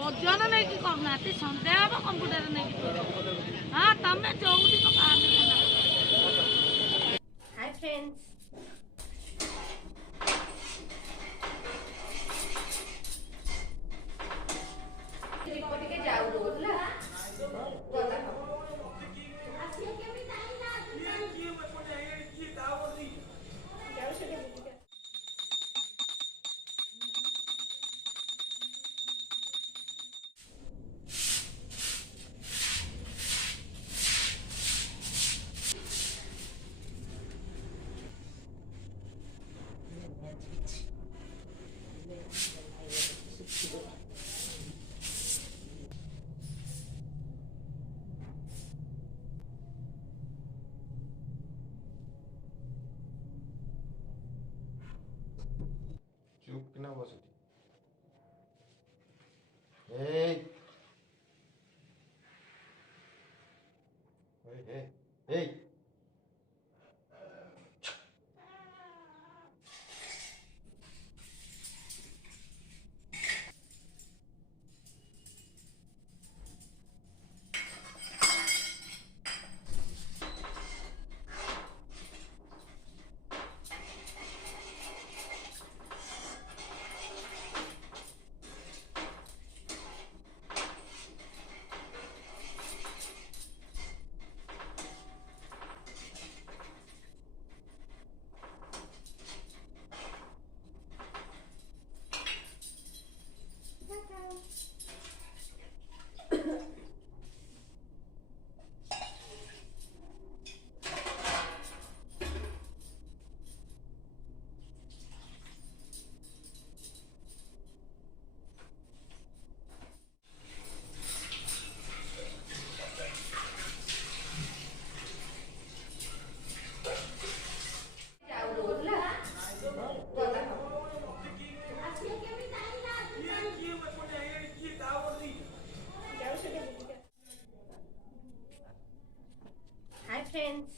ଓଜନ ନେଇକି କରୁନାହାନ୍ତି, ସନ୍ଦେହ ହବ କମ୍ପ୍ୟୁଟର ନେଇକି। ହଁ ତମେ ଯୋଉଠି ହାଇ ଫ୍ରେଣ୍ଡସ୍, ଟିକେ ଯାଉ ହେଲା ଗଲା चुप किना बस ए ए हाय फ्रेंड्स,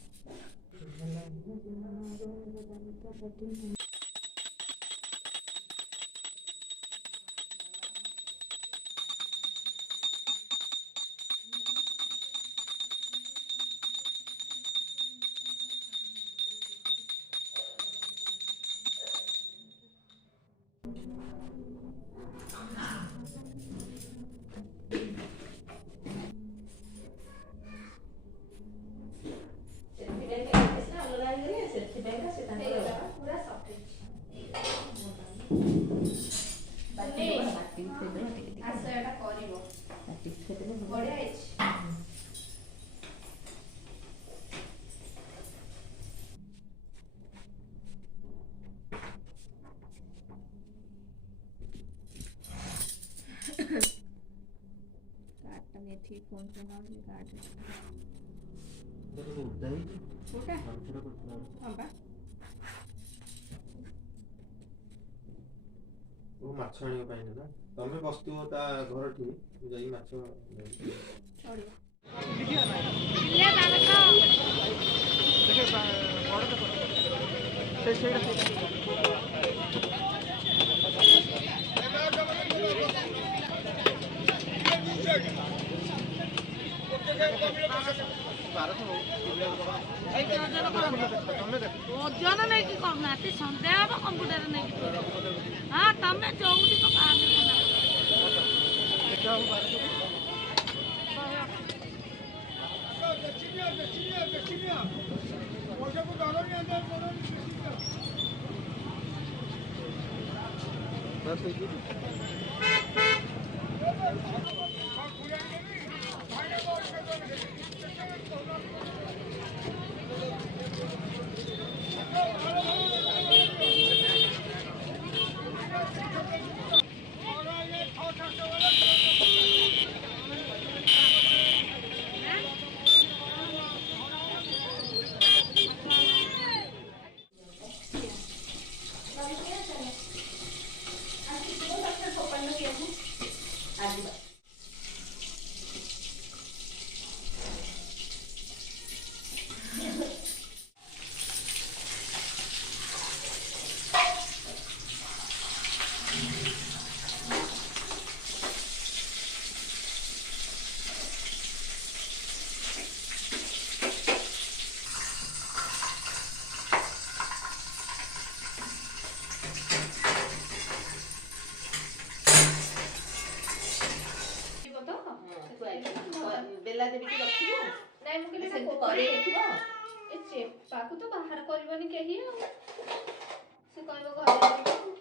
ठीक फोन पे ना काट देखो उदाई ओके हम पूरा करते हां बा वो माछ आनियो पाइन ना तमे वस्तु ता घर ठी जाई माछ छोड़ी वीडियो ना ले दादा तो देखो बड़ तो से ଓଜନ ନେଇକି କରୁନାହାନ୍ତି, ସନ୍ଦେହ ହବ କମ୍ପ୍ୟୁଟର ନେଇକି। ହଁ ତମେ ଯୋଉଠି ଛୁଆକୁ ତ ବାହାର କରିବନି କେହି ଆଉ। ସେ କହିବ ଘରେ ରହିବ।